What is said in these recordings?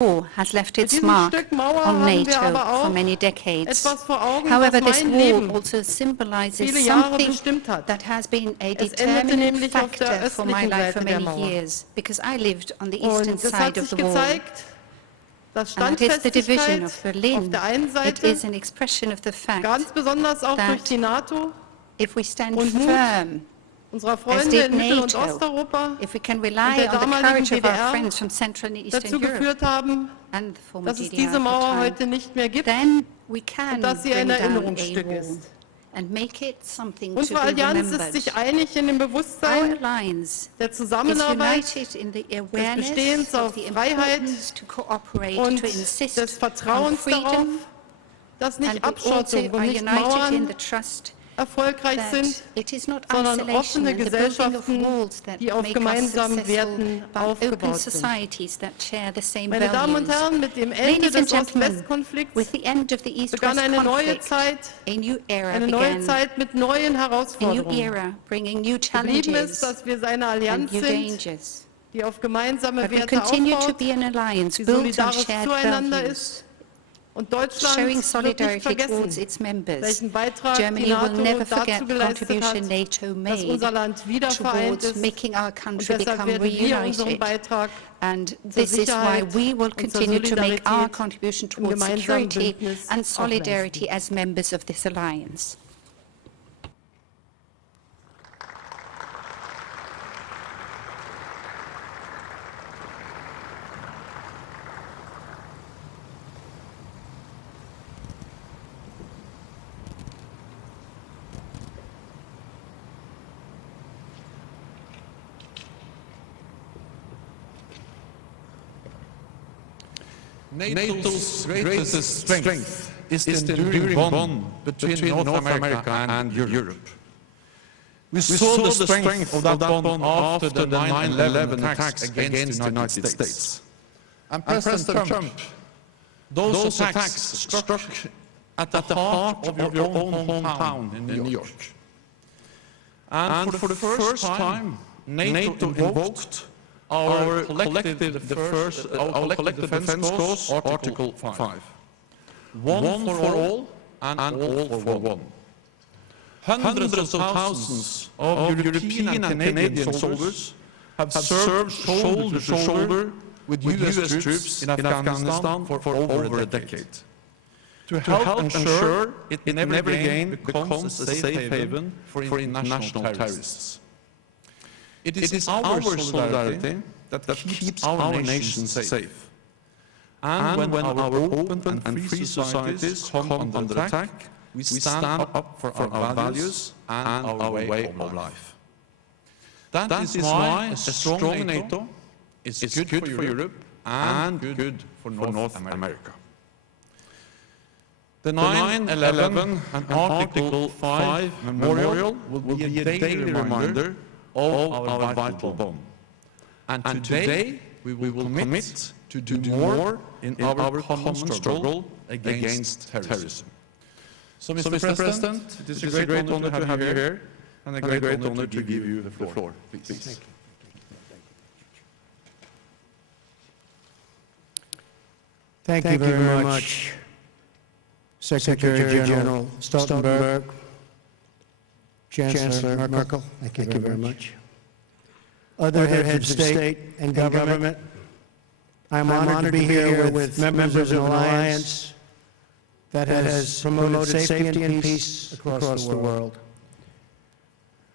war has left its mark on NATO for many decades. However, this war also symbolizes something that has been a determining factor for my life for many years, because I lived on the eastern side of the wall. And that is the division of Berlin. It is an expression of the fact that if we stand firm, as did NATO, if we can rely on the courage of our friends from Central and Eastern Europe and the former DDR, then we can bring down a wall and make it something to be remembered. Our alliance is united in the awareness of the importance to cooperate, to insist on freedom, and we also are united in the trust that it is not isolation and the building of walls that make us successful, but open societies that share the same values. Ladies and gentlemen, with the end of the East-West conflict, a new era began, a new era bringing new challenges and new dangers. But we continue to be an alliance built on shared values, showing solidarity towards its members. Germany will never forget the contribution NATO made towards making our country become reunited. And this is why we will continue to make our contribution towards security and solidarity as members of this alliance. NATO's greatest strength is the enduring bond between North America and Europe. We saw the strength of that bond after the 9/11 attacks against the United States. And President Trump, those attacks struck at the heart of your own hometown in New York. And for the first time, NATO invoked our collective defense clause, Article 5. One for all and all for one. Hundreds of thousands of European and Canadian soldiers have served shoulder to shoulder with US troops in Afghanistan for over a decade, to help ensure it never again becomes a safe haven for international terrorists. It is our solidarity that keeps our nations safe. And when our open and free societies come under attack, we stand up for our values and our way of life. That is why a strong NATO is good for Europe and good for North America. The 9/11 and Article 5 memorial will be a daily reminder of our vital bond. And today we will commit to do more in our common struggle against terrorism. So, Mr. President, it is a great honor to have you here, and a great honor to give you the floor. Please. Thank you very much, Secretary General Stoltenberg, Chancellor Merkel, thank you very much. Other heads of state and government, I am honored to be here with members of an alliance that has promoted safety and peace across the world.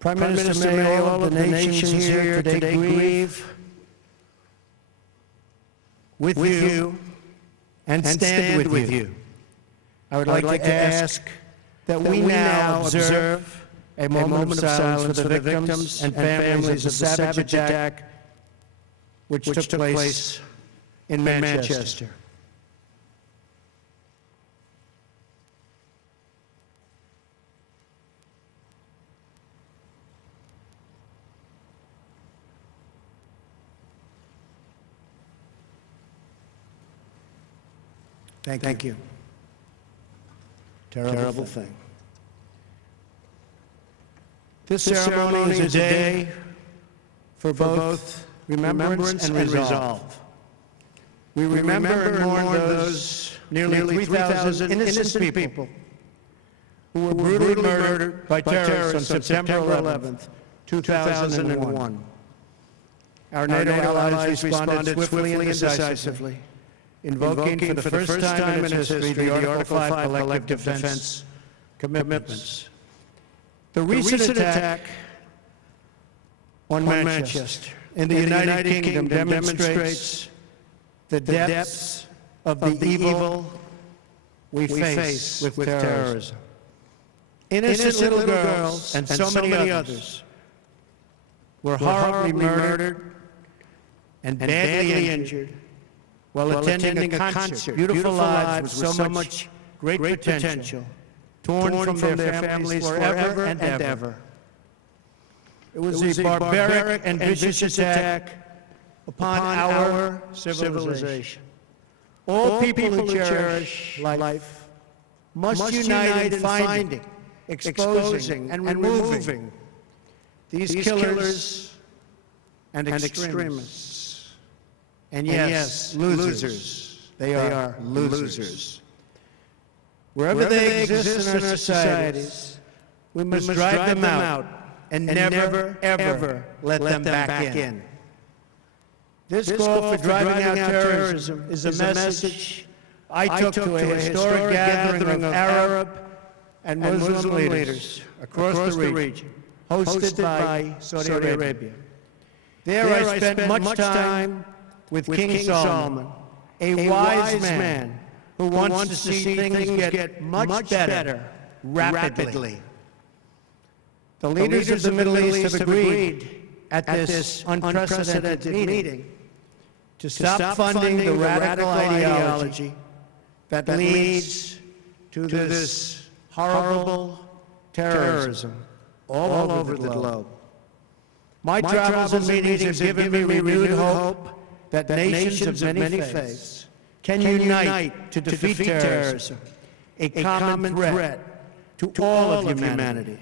Prime Minister, may all of the nations here today grieve with you and stand with you. I would like to ask that we now observe a moment of silence for the victims and families of the savage attack which took place in Manchester. Thank you. Terrible thing. This ceremony is a day for both remembrance and resolve. We remember and mourn those nearly 3,000 innocent people who were brutally murdered by terrorists on September 11th, 2001. Our NATO allies responded swiftly and decisively, invoking for the first time in its history the Article 5 collective defense commitments. The recent attack on Manchester in the United Kingdom demonstrates the depths of the evil we face with terrorism. Innocent little girls and so many others were horribly murdered and badly injured while attending a concert, beautiful lives with so much great potential, torn from their families forever and ever. It was a barbaric and vicious attack upon our civilization. All people who cherish life must unite in finding, exposing, and removing these killers and extremists. And yes, losers. They are losers. Wherever they exist in our societies, we must drive them out and never, ever let them back in. This call for driving out terrorism is a message I took to a historic gathering of Arab and Muslim leaders across the region, hosted by Saudi Arabia. There I spent much time with King Solomon, a wise man who wants to see things get much better rapidly. The leaders of the Middle East have agreed at this unprecedented meeting to stop funding the radical ideology that leads to this horrible terrorism all over the globe. My travels and meetings have given me renewed hope that nations of many faiths can unite to defeat terrorism, a common threat to all of humanity.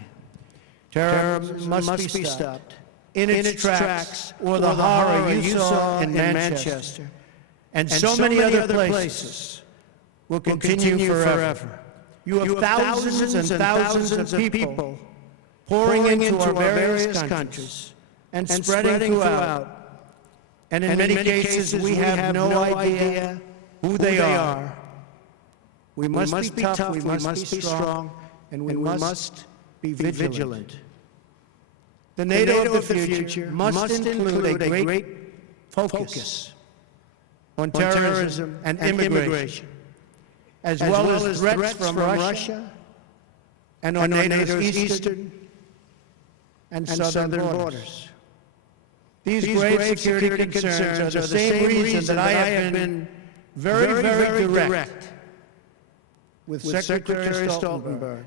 Terrorism must be stopped in its tracks, or the horror you saw in Manchester and so many other places will continue forever. You have thousands and thousands of people pouring into our various countries and spreading throughout. And in many cases, we have no idea who they are. We must be tough, we must be strong, and we must be vigilant. The NATO of the future must include a great focus on terrorism and immigration, as well as threats from Russia and on NATO's eastern and southern borders. These grave security concerns are the same reason that I have been very direct with Secretary Stoltenberg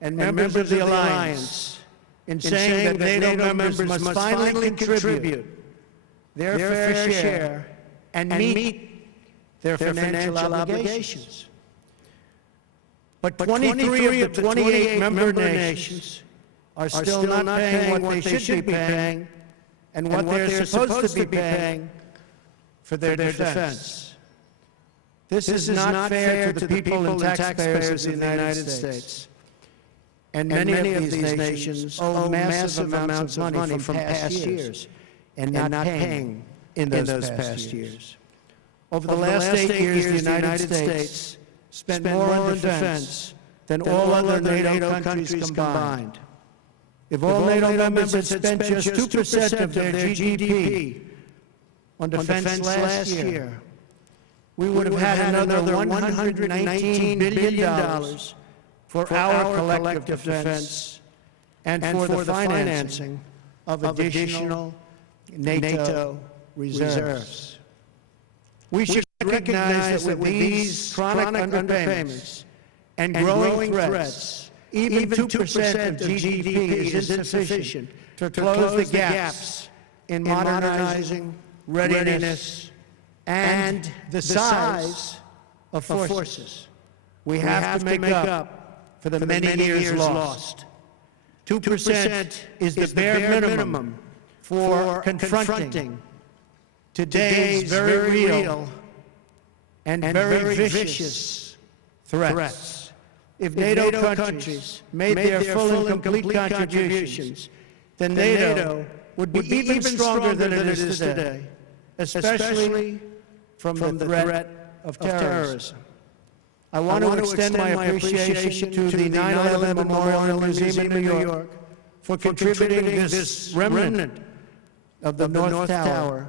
and members of the Alliance in saying that NATO members must finally contribute their fair share and meet their financial obligations. But 23 of the 28 member nations are still not paying what they should be paying and what they're supposed to be paying for their defense. This is not fair to the people and taxpayers of the United States. And many of these nations owe massive amounts of money from past years and not paying in those past years. Over the last 8 years, the United States spent more on defense than all other NATO countries combined. If all NATO members had spent just 2% of their GDP on defense last year, we would have had another $119 billion for our collective defense and for the financing of additional NATO reserves. We should recognize that with these chronic underpayments and growing threats, even 2% of GDP is insufficient to close the gaps in modernizing, readiness, and the size of forces. We have to make up for the many years lost. 2% is the bare minimum for confronting today's very real and very vicious threats. If NATO countries made their full and complete contributions, then NATO would be even stronger than it is today, especially from the threat of terrorism. I want to extend my appreciation to the 9/11 Memorial Museum in New York for contributing this remnant of the North Tower,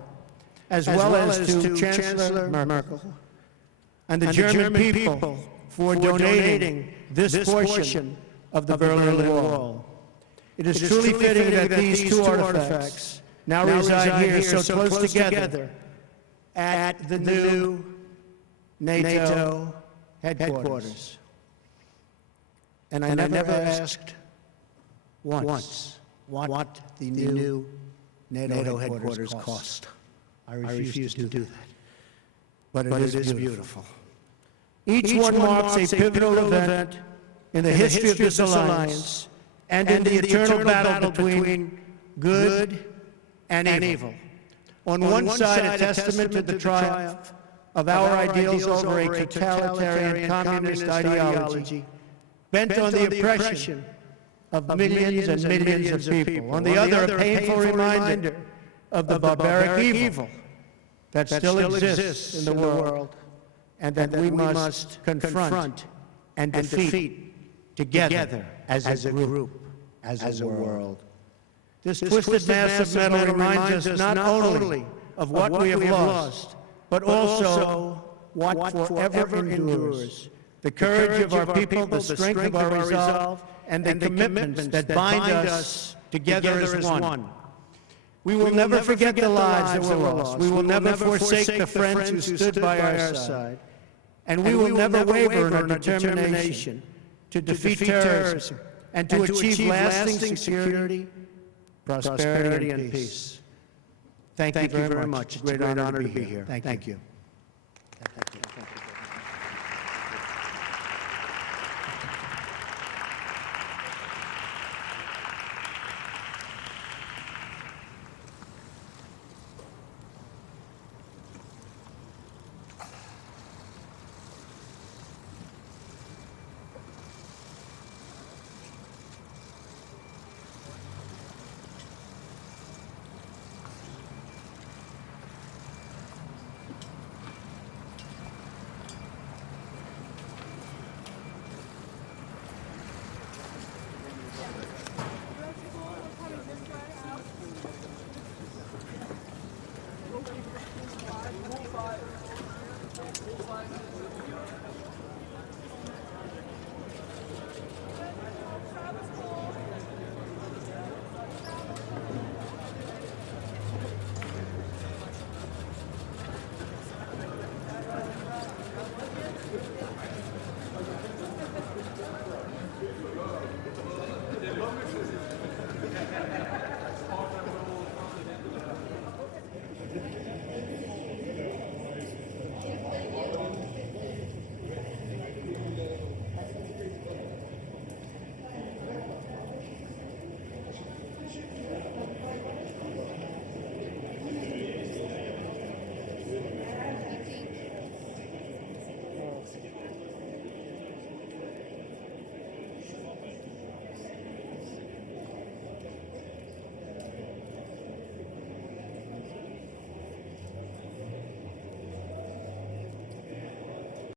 as well as to Chancellor Merkel and the German people for donating this portion of the Berlin Wall. It is truly fitting that these two artifacts now reside here so close together at the new NATO headquarters. And I never asked once what the new NATO headquarters cost. I refuse to do that. But it is beautiful. Each one marks a pivotal event in the history of this alliance and in the eternal battle between good and evil. On one side, a testament to the triumph of our ideals over a totalitarian communist ideology bent on the oppression of millions and millions of people. On the other, a painful reminder of the barbaric evil that still exists in the world and that we must confront and defeat together as a group, as a world. This twisted mass of metal reminds us not only of what we have lost, but also what forever endures. The courage of our people, the strength of our resolve, and the commitments that bind us together as one. We will never forget the lives that were lost. We will never forsake the friends who stood by our side. And we will never waver in our determination to defeat terrorism and to achieve lasting security, prosperity, and peace. Thank you very much. It's a great honor to be here. Thank you.